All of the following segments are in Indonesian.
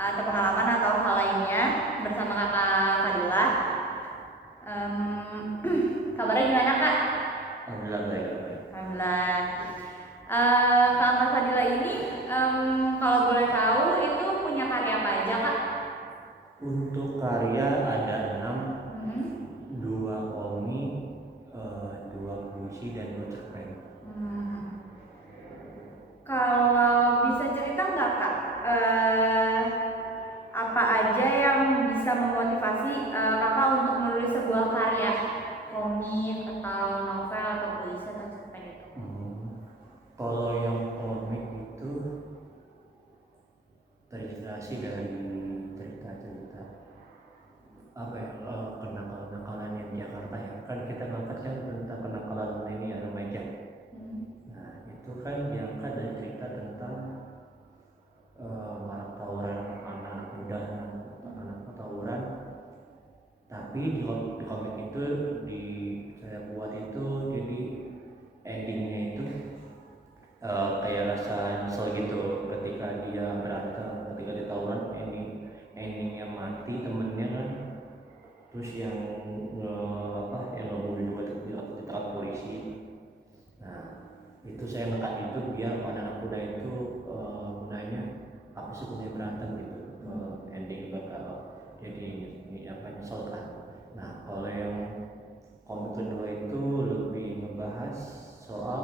atau pengalaman atau hal lainnya bersama kakak Fadila. Kabarnya gimana kak? Alhamdulillah baik. Alhamdulillah. Kakak Fadila ini kalau boleh tahu itu punya karya apa aja kak? Untuk karya ada 6, 2 komik, 2 puisi dan 2 cerpen. Kalau bisa cerita nggak kak, apa aja yang bisa memotivasi kakak untuk menulis sebuah karya, komik atau novel atau puisi atau cerpen itu? Kalau yang komik itu terinspirasi dari cerita-cerita kenakalan yang di Jakarta ya. Kan kita ngangkatnya tentang kenakalan ini remaja. Nah itu kan diangkat dari cerita tentang tawuran anak muda, anak tawuran. Tapi di komik itu saya buat itu jadi endingnya itu kayak rasa nyesel gitu ketika dia berantem, ketika dia tawuran, endingnya mati temennya kan, terus yang ngebunuh juga ditangkap polisi. Nah itu saya ngangkat itu biar anak muda itu gunanya apa sih gunanya berantem gitu, ending bakal jadi nyesel kan. Nah kalau yang komik kedua itu lebih ngebahas soal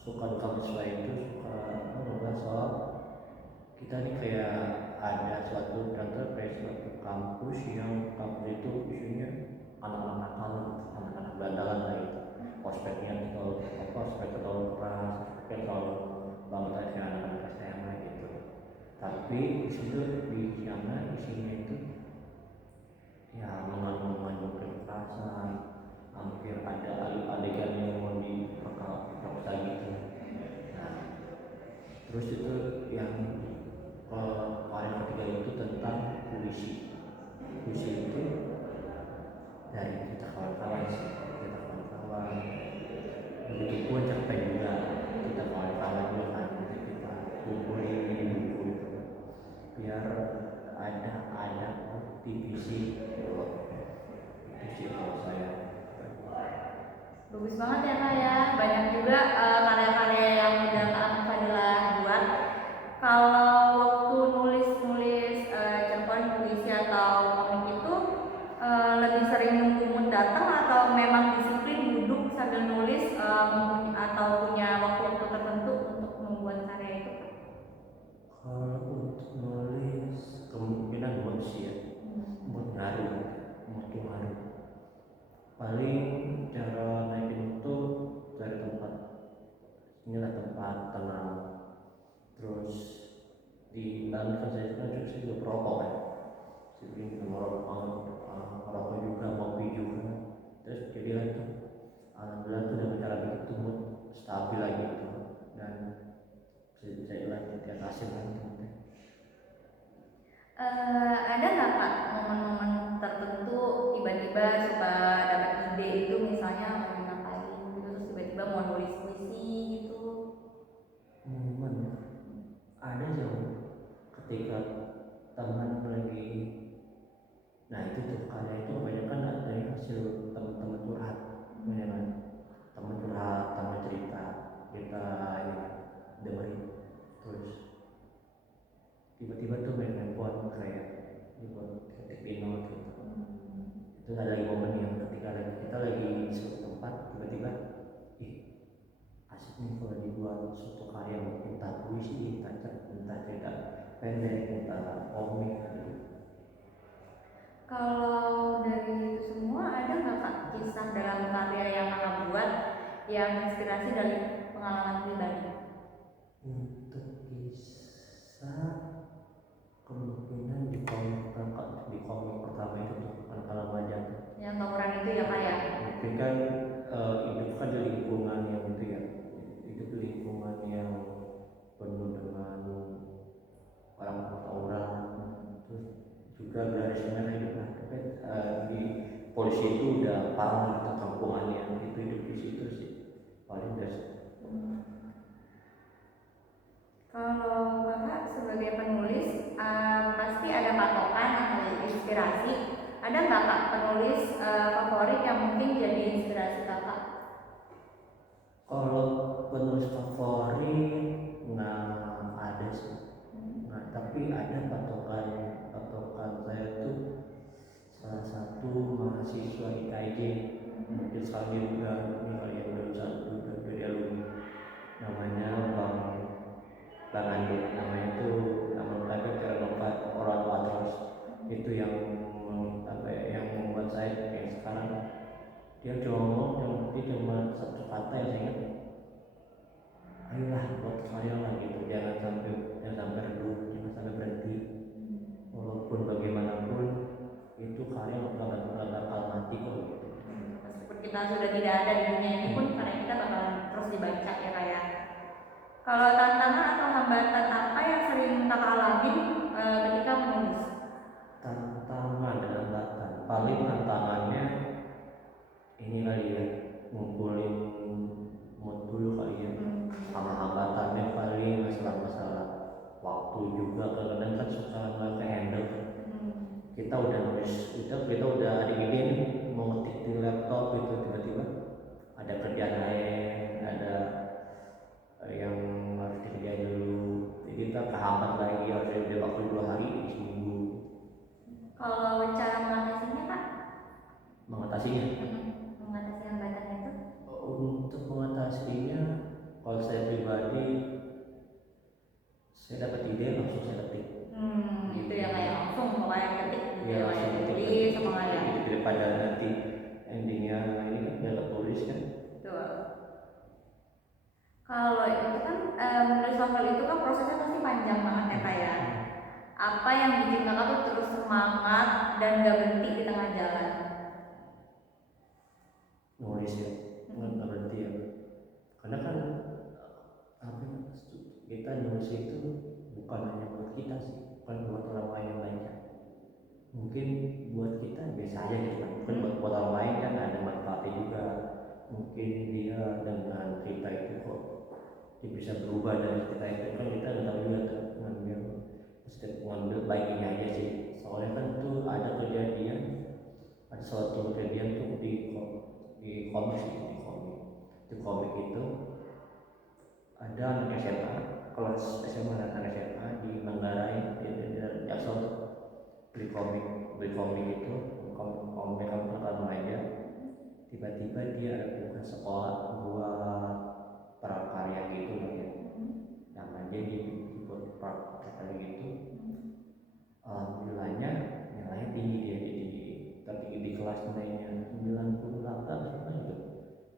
suka duka mahasiswa itu, suka ngebahas soal kita nih kayak ada suatu contoh kayak suatu kampus yang kampus itu isinya anak-anak nakal, anak-anak bandalan lah itu, ospeknya terlalu keras, ospeknya terlalu banget aja anak-anak SMA gitu. Tapi di situ di sana isinya itu ya mengandung kekerasan, hampir ada adegan yang mau diperkosa gitu. Nah terus itu yang karya ketiga itu tentang puisi itu dari kita kawan-kawan begitupun cerpen juga kita kawan-kawan juga kan, kita kumpulin ini buku itu biar ada divisi kalau saya. Bagus banget ya kak ya, banyak juga karya-karya yang udah kak Fadila buat. Kalau waktu nulis cerpen, puisi atau komik itu lebih sering nunggu mood datang atau memang disiplin duduk sambil nulis atau punya waktu-waktu tertentu untuk membuat karya itu? Kalau untuk nulis kemungkinan mood sih ya, mood ngaruh. Paling cara naikin itu dari tempat tenang, terus di dalam saya juga perokok kan, jadi merokok juga, kopi juga, terus jadi itu alhamdulillah itu dengan cara begitu mood stabil lagi itu, dan saya lagi tiap hasil lagi. Ada nggak kak momen-momen tertentu tiba-tiba suka dapat ide itu, misalnya lagi ngapain gitu terus tiba-tiba mau nulis puisi gitu? Momen ada sih ketika teman lagi, nah itu tuh karya itu kebanyakan dari hasil teman-teman curhat, teman cerita kita ini dengerin, terus tiba-tiba tuh main handphone kayak dibuat ketik di note gitu. Itu ada lagi momen yang ketika kita lagi di suatu tempat tiba-tiba asik nih kalau dibuat suatu karya, entah puisi, entah cerita pendek, entah komik. Kalau dari itu semua ada nggak kak kisah dalam karya yang kakak buat yang inspirasi dari pengalaman pribadi? Untuk kisah kemungkinan di komik pertama itu tuh anak-anak majang Yang tawuran itu ya kak ya? mungkin kan hidup kan di lingkungan yang itu ya, hidup di lingkungan yang penuh dengan orang tawuran, terus juga garisnya hidup di polisi itu udah parah gitu kampungannya, itu hidup di situ sih paling dasar. Kalau kakak sebagai penulis menginspirasi. Ada nggak Kak penulis favorit yang mungkin jadi inspirasi Kakak? Kalau penulis favorit nggak ada sih. Nah, tapi ada patokan saya tuh salah satu mahasiswa IKJ, mungkin sekarang dia udah ini kali ya udah jadi alumni, namanya Bang Andi, namanya itu nama lengkapnya Terlengkap Oral Waters. Itu yang apa ya, yang membuat saya kayak sekarang dia cuma ngomong, dia cuma satu kata yang saya ingat, ayolah buat karya lah gitu, jangan sampai redup, jangan sampai berhenti, walaupun bagaimanapun itu karya nggak bakal mati kok gitu. Meskipun kita sudah tidak ada di dunia ini pun karya kita bakalan terus dibaca ya kayak. Kalau tantangan atau hambatan apa yang sering Kakak alami ketika menulis? Tantangan dan hambatan, paling tantangannya ini kali ya, ngumpulin mood dulu kali ya. Sama hambatannya paling masalah waktu juga, kadang kan suka nggak kehandle. Kita udah nulis, kita udah ada ide nih mau ngetik di laptop itu, tiba-tiba ada kerjaan lain, ada yang harus dikerjain dulu, jadi kita kehambat lagi, harus ada waktu 2 hari seminggu. Kalau cara mengatasinya Kak? Mengatasinya Mengatasi hambatan itu? untuk mengatasinya, kalau saya pribadi, saya dapat ide langsung saya ketik. Itu ya kayak langsung pokoknya ketik Ya langsung ketik tulis sama karya. Daripada nanti endingnya ini kan nggak tulis kan. Betul. Kalau itu kan menulis novel itu kan prosesnya pasti panjang banget ya Kak ya. Apa yang bikin Kakak tuh terus semangat dan gak berhenti di tengah jalan? Nulis ya, nggak berhenti ya. Karena kan apa, kita nulis itu bukan hanya buat kita sih, bukan buat orang lain yang baca. Mungkin buat kita biasa aja gitu kan, mungkin buat orang lain kan ada manfaatnya juga. Mungkin dia dengan cerita itu kok dia bisa berubah dari cerita itu, kan kita nggak tahu juga tuh ngambil baiknya aja sih. Soalnya kan tuh ada suatu kejadian tuh di komik itu ada anak SMA kelas SMA dan anak SMA di Manggarai di Jaksel beli komik itu komik kamu aja, tiba-tiba dia ada buka sekolah buat prakarya gitu ya, namanya dibuat prakarya gitu. Alhamdulillahnya nilainya tinggi, dia jadi di kelas nilainya 98 gitu.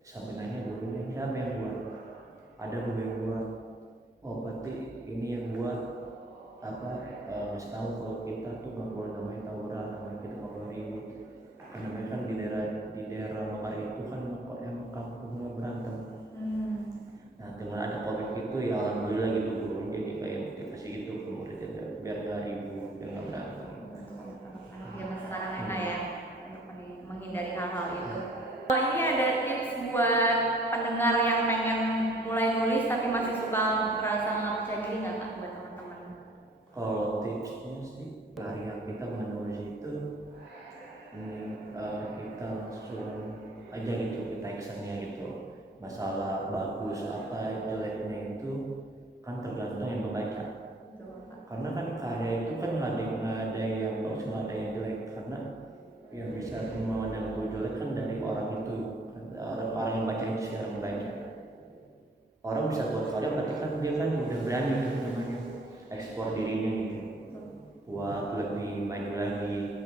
Sampai nanya gurunya, siapa yang buat? Ada guru yang buat. Oh berarti ini yang buat apa, setahu kalau kita tuh nggak boleh namanya tawuran, namanya kita nggak boleh ribut. Karena mereka kan di daerah Mekar itu kan emang kampungnya berantem. Nah dengan ada komik itu ya alhamdulillah gitu, guru jadi kayak motivasi gitu ke muridnya biar nggak ribut, biar nggak berantem. Zaman sekarang ya untuk menghindari hal-hal itu. Kalau ini ada tips buat pendengar yang pengen mulai nulis tapi masih suka merasa nggak percaya diri nggak Kak buat teman-teman? Kalau tipsnya sih, karya kita menulis itu kita langsung aja gitu, kita actionnya gitu. Masalah bagus apa jeleknya itu kan tergantung yang membaca. Karena kan karya itu kan nggak ada yang bagus, nggak ada yang jelek, karena yang bisa memandang itu jelek kan dari orang itu, orang yang baca itu sekarang membaca. Orang bisa buat karya berarti kan dia kan udah berani namanya ekspor dirinya gitu, buat lebih maju lagi.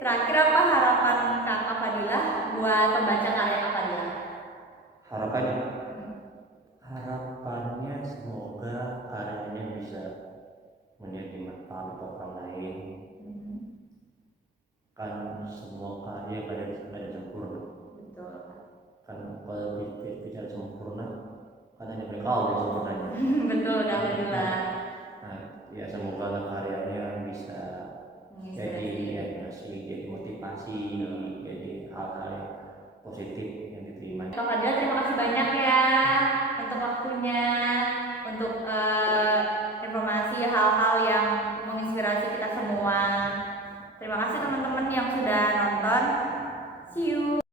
Terakhir apa harapan Kakak Fadilah buat pembaca karya Kak Fadilah? Harapannya semoga karyanya bisa menjadi manfaat untuk orang lain. Kan semua karya pada sempurna. Betul. Kan kalau bicara sempurna, katanya mereka udah sempurnanya. Betul, alhamdulillah. Nah, ya semoga karyanya bisa jadi motivasi, jadi hal-hal positif yang diterima. Kak Fadilah terima kasih banyak ya untuk waktunya, untuk informasi hal-hal yang menginspirasi kita semua. Terima kasih teman-teman yang sudah nonton. See you.